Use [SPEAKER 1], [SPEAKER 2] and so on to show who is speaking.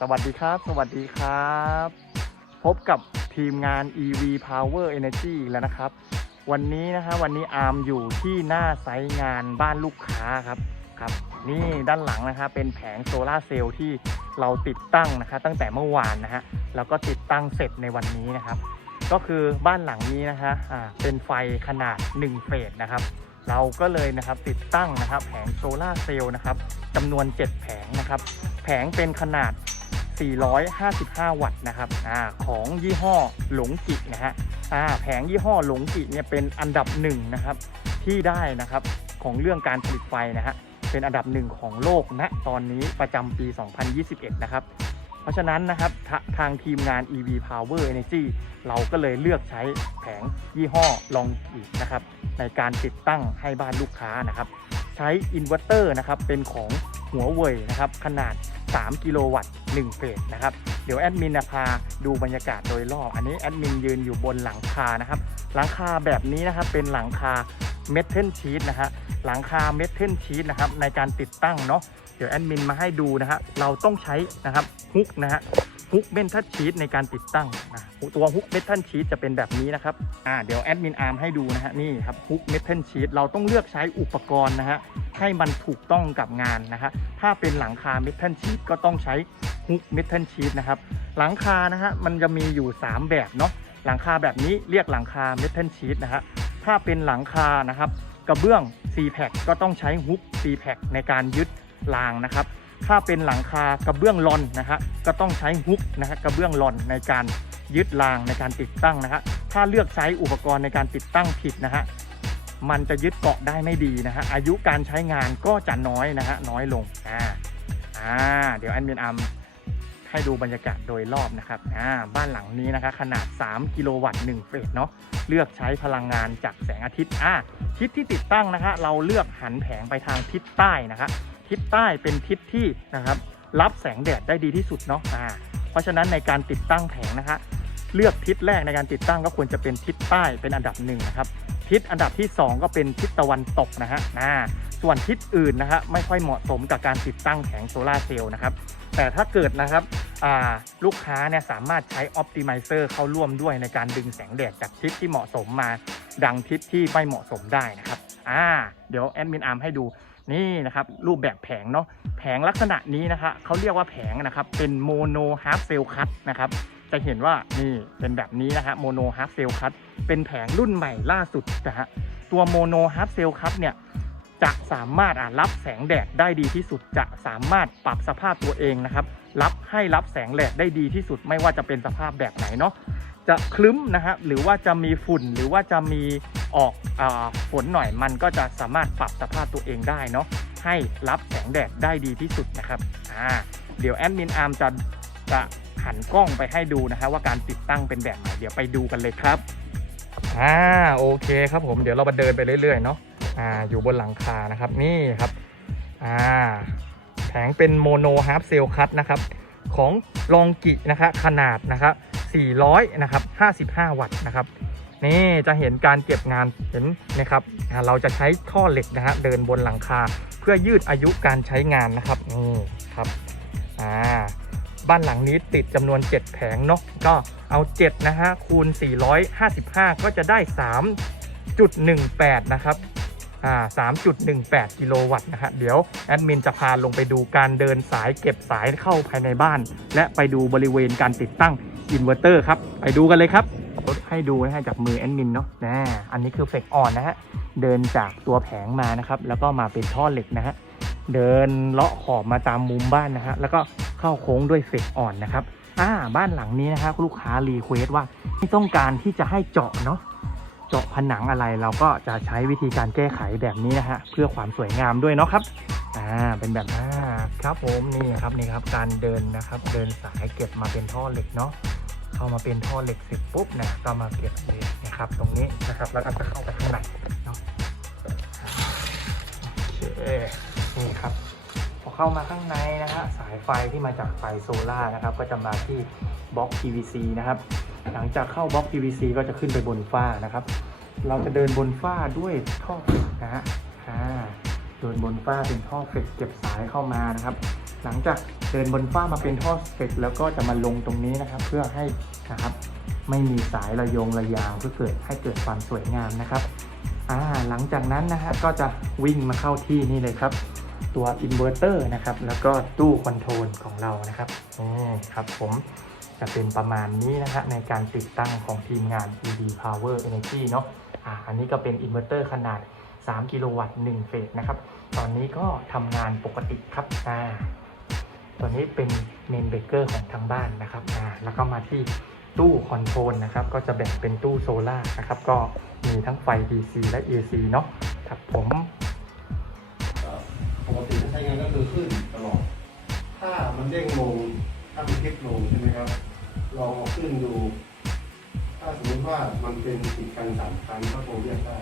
[SPEAKER 1] สวัสดีครับ สวัสดีครับ พบกับทีมงาน EV Power Energy อีกแล้วนะครับ วันนี้นะฮะวันนี้อาร์มอยู่ที่หน้าไซต์งานบ้านลูกค้าครับครับ นี่ด้านหลังนะฮะเป็นแผงโซลาเซลล์ที่เราติดตั้งนะคะตั้งแต่เมื่อวานนะฮะแล้วก็ติดตั้งเสร็จในวันนี้นะครับ ก็คือบ้านหลังนี้นะคะอ่าเป็นไฟขนาด 1 เฟสนะครับ เราก็เลยนะครับติดตั้งนะครับแผงโซลาเซลล์นะครับจำนวน 7 แผงนะครับ แผงเป็นขนาด 455 วัตต์นะครับอาของยี่ห้อหลงกินะฮะอ่าแผงยี่ห้อหลงกิเนี่ยเป็นอันดับหนึ่งนะครับที่ได้นะครับของเรื่องการผลิตไฟนะฮะเป็นอันดับหนึ่งของโลกณตอนนี้ประจำปี 2021 นะครับเพราะฉะนั้นนะครับทาทางทีมงาน EV Power Energy เราก็เลยเลือกใช้แผงยี่ห้อลองกินะครับ ในการติดตั้งให้บ้านลูกค้านะครับ ใช้อินเวอร์เตอร์นะครับ เป็นของหัวเว่ยนะครับ ขนาด 3 กิโลวัตต์1เฟสนะครับ เดี๋ยวแอดมินนะพาดูบรรยากาศโดยรอบ อันนี้แอดมินยืนอยู่บนหลังคานะครับ หลังคาแบบนี้นะครับเป็นหลังคาเมทัลชีตนะฮะ หลังคาเมทัลชีตนะครับในการติดตั้งเนาะ เดี๋ยวแอดมินมาให้ดูนะฮะ เราต้องใช้นะครับฮุกนะฮะฮุกเมทัลชีตในการติดตั้งนะตัวฮุกเมทัลชีตจะเป็นแบบนี้นะครับ อ่า เดี๋ยวแอดมินอาร์มให้ดูนะฮะ นี่ครับฮุกเมทัลชีตเราต้องเลือกใช้อุปกรณ์นะฮะ ให้มันถูกต้องกับงานนะฮะถ้าเป็นหลังคาเมทัลชีตก็ต้องใช้ฮุกเมทัลชีตนะครับหลังคานะฮะมันจะมีอยู่ 3 แบบเนาะหลังคาแบบนี้เรียกหลังคาเมทัลชีตนะฮะถ้าเป็นหลังคานะครับกระเบื้อง c p a c ก็ต้องใช้ฮุก c p a c ในการยึดรางนะครับถ้าเป็นหลังคากระเบื้องลอนนะฮะก็ต้องใช้ฮุกนะฮะกระเบื้องลอนในการยึดรางในการติดตั้งนะฮะถ้าเลือกใช้อุปกรณ์ในการติดตั้งผิดนะฮะ มันจะยึดเกาะได้ไม่ดีนะฮะอายุการใช้งานก็จะน้อยนะฮะน้อยลงอ่าอ่าเดี๋ยวแอดมินอัมให้ดูบรรยากาศโดยรอบนะครับอ่าบ้านหลังนี้นะคะขนาด 3 กิโลวัตต์1เฟสเนาะเลือกใช้พลังงานจากแสงอาทิตย์อ่าทิศที่ติดตั้งนะฮะเราเลือกหันแผงไปทางทิศใต้นะฮะทิศใต้เป็นทิศที่นะครับรับแสงแดดได้ดีที่สุดเนาะอ่าเพราะฉะนั้นในการติดตั้งแผงนะฮะเลือกทิศแรกในการติดตั้งก็ควรจะเป็นทิศใต้เป็นอันดับหนึ่งนะครับ ทิศอันดับที่ 2 ก็เป็นทิศตะวันตกนะฮะอ่าส่วนทิศอื่นนะฮะไม่ค่อยเหมาะสมกับการติดตั้งแผงโซลาเซลล์นะครับ แต่ถ้าเกิดนะครับลูกค้าเนี่ยสามารถใช้ออ t ติ i z เซอร์เข้าร่วมด้วยในการดึงแสงแดดจากทิศที่เหมาะสมมาดังทิศที่ไม่เหมาะสมได้นะครับอ่าเดี๋ยวแอดมินอาร์มให้ดูนี่นะครับรูปแบบแผงเนาะแผงลักษณะนี้นะคะเขาเรียกว่าแผงนะครับเป็นโมโนฮาร์ฟเซลคัตนะครับ จะเห็นว่านี่เป็นแบบนี้นะฮะโมโนฮาร์ฟเซลคัตเป็นแผงรุ่นใหม่ล่าสุดนะฮะตัวโมโนฮาร์ฟเซลคัตเนี่ยจะสามารถรับแสงแดดได้ดีที่สุดจะสามารถปรับสภาพตัวเองนะครับ รับให้รับแสงแดดได้ดีที่สุดไม่ว่าจะเป็นสภาพแบบไหนเนาะจะคลึ้มนะฮะหรือว่าจะมีฝุ่นหรือว่าจะมีออกอฝนหน่อยมันก็จะสามารถปรับสภาพตัวเองได้เนาะให้รับแสงแดดได้ดีที่สุดนะครับอ่าเดี๋ยวแอดมินอาร์มจะจะ หันกล้องไปให้ดูนะฮะว่าการติดตั้งเป็นแบบไหนเดี๋ยวไปดูกันเลยครับอ่าโอเคครับผมเดี๋ยวเรามาเดินไปเรื่อยๆเนาะอ่าอยู่บนหลังคานะครับนี่ครับอ่าแผงเป็นโมโนฮาร์ฟเซลคัตนะครับของลองกินะคะขนาดนะครับ400นะครับ55 วัตต์นะครับนี่จะเห็นการเก็บงานเห็นนะครับเราจะใช้ท่อเหล็กนะฮะเดินบนหลังคา เพื่อยืดอายุการใช้งานนะครับนี่ครับอ่า บ้านหลังนี้ติดจำนวน 7 แผงเนาะก็เอา 7 นะฮะ คูณ 455 ก็จะได้ 3.18 นะครับอ่า3.18 กิโลวัตต์นะฮะเดี๋ยวแอดมินจะพาลงไปดูการเดินสายเก็บสายเข้าภายในบ้าน และไปดูบริเวณการติดตั้งอินเวอร์เตอร์ครับ ไปดูกันเลยครับรถให้ดูนะฮะจากมือแอดมินเนาะนะอันนี้คือเฟกอ่อนนะฮะ เดินจากตัวแผงมานะครับ แล้วก็มาเป็นท่อเหล็กนะฮะ เดินเลาะขอบมาตามมุมบ้านนะฮะ แล้วก็ เข้าโค้งด้วยเฟกอ่อนนะครับอ่าบ้านหลังนี้นะฮะลูกค้ารีเควสว่าที่ต้องการที่จะให้เจาะเนาะเจาะผนังอะไรเราก็จะใช้วิธีการแก้ไขแบบนี้นะฮะเพื่อความสวยงามด้วยเนาะครับอ่าเป็นแบบอ่าครับผมนี่ครับนี่ครับการเดินนะครับ เดินสายเก็บมาเป็นท่อเหล็กเนาะเข้ามาเป็นท่อเหล็กเสร็จปุ๊บเนี่ยก็มาเก็บเลยนะครับตรงนี้นะครับแล้วก็จะเข้าไปข้างในเนาะโอเคนี่ครับพอเข้ามาข้างในนะ สายไฟที่มาจากไฟโซล่านะครับ ก็จะมาที่บล็อก PVC นะครับ หลังจากเข้าบล็อก PVC ก็จะขึ้นไปบนฝ้านะครับ เราจะเดินบนฝ้าด้วยท่อเฟกนะฮะเดินบนฝ้าเป็นท่อเฟกเก็บสายเข้ามานะครับ หลังจากเดินบนฝ้ามาเป็นท่อสเปกแล้วก็จะมาลงตรงนี้นะครับ เพื่อให้นะครับไม่มีสายระยงระยางเพื่อเกิดให้เกิดความสวยงามนะครับ อ่า หลังจากนั้นนะฮะก็จะวิ่งมาเข้าที่นี่เลยครับ ตัวอินเวอร์เตอร์นะครับแล้วก็ตู้คอนโทรลของเรานะครับนี่ครับผมจะเป็นประมาณนี้นะฮะในการติดตั้งของทีมงาน ED Power Energy เนาะอ่าอันนี้ก็เป็นอินเวอร์เตอร์ขนาด 3 กิโลวัตต์1เฟสนะครับ ตอนนี้ก็ทำงานปกติครับอ่าตัวนี้เป็นเมนเบเกอร์ของทางบ้านนะครับอ่าแล้วก็มาที่ตู้คอนโทรลนะครับ ก็จะแบ่งเป็นตู้โซล่านะครับ ก็มีทั้งไฟ DC และ AC เนาะครับผม
[SPEAKER 2] ปกติถ้าใช้งานก็คือขึ้นตลอด ถ้ามันเด้งลงถ้ามันคลิปลงใช่ไหมครับ ลองเอาขึ้นดู ถ้าสมมติว่ามันเป็นติดกันสามครั้งก็คงเรียกได้